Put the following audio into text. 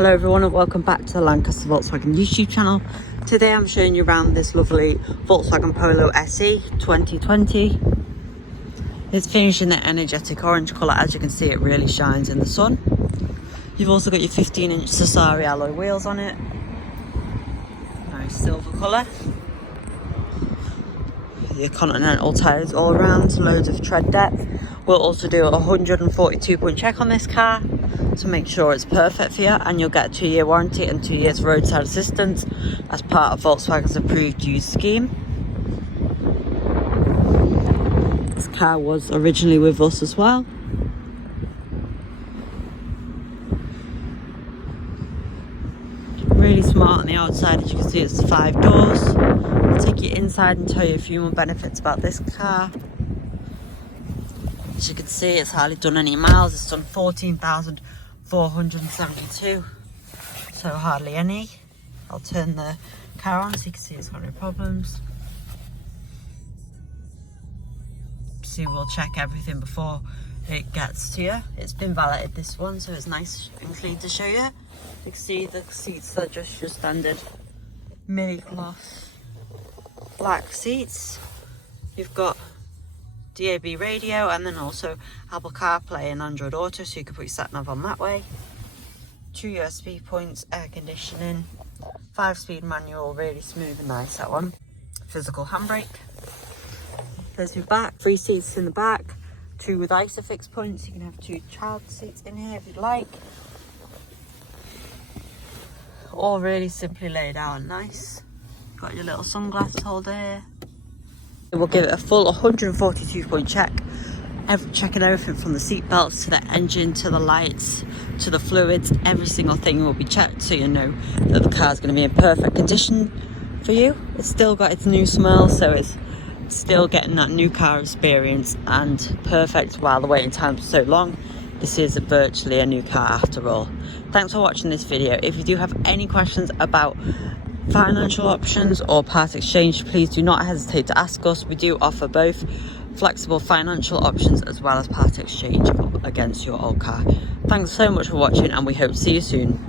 Hello everyone and welcome back to the Lancaster Volkswagen YouTube channel. Today I'm showing you around this lovely Volkswagen Polo SE 2020. It's finished in the energetic orange colour. As you can see, it really shines in the sun. You've also got your 15-inch Sassari alloy wheels on it. Nice silver colour. Your continental tyres all around, loads of tread depth. We'll also do a 142-point check on this car to make sure it's perfect for you, and you'll get a 2-year warranty and 2 years roadside assistance as part of Volkswagen's approved used scheme. This car was originally with us as well. Really smart on the outside. As you can see, it's 5 doors. I'll take you inside and tell you a few more benefits about this car. As you can see, it's hardly done any miles. It's done 14,472, so hardly any. I'll turn the car on so you can see it's got no problems. So we'll check everything before it gets to you. It's been valeted, this one, so it's nice and clean to show you. You can see the seats are just your standard mini cloth black seats. You've got DAB radio and then also Apple CarPlay and Android Auto, so you can put your sat nav on that way. 2 USB points, air conditioning, 5-speed manual, really smooth and nice, that one. Physical handbrake. There's your back, 3 seats in the back, 2 with ISOFIX points. You can have 2 child seats in here if you'd like. All really simply laid out and nice. Got your little sunglass holder here. We'll give it a full 142-point check, checking everything from the seat belts to the engine to the lights to the fluids. Every single thing will be checked so you know that the car's going to be in perfect condition for you. It's still got its new smell, so it's still getting that new car experience and perfect while the waiting times are so long. This is virtually a new car after all. Thanks for watching this video. If you do have any questions about financial options or part exchange, please do not hesitate to ask us. We do offer both flexible financial options as well as part exchange against your old car. Thanks so much for watching, and we hope to see you soon.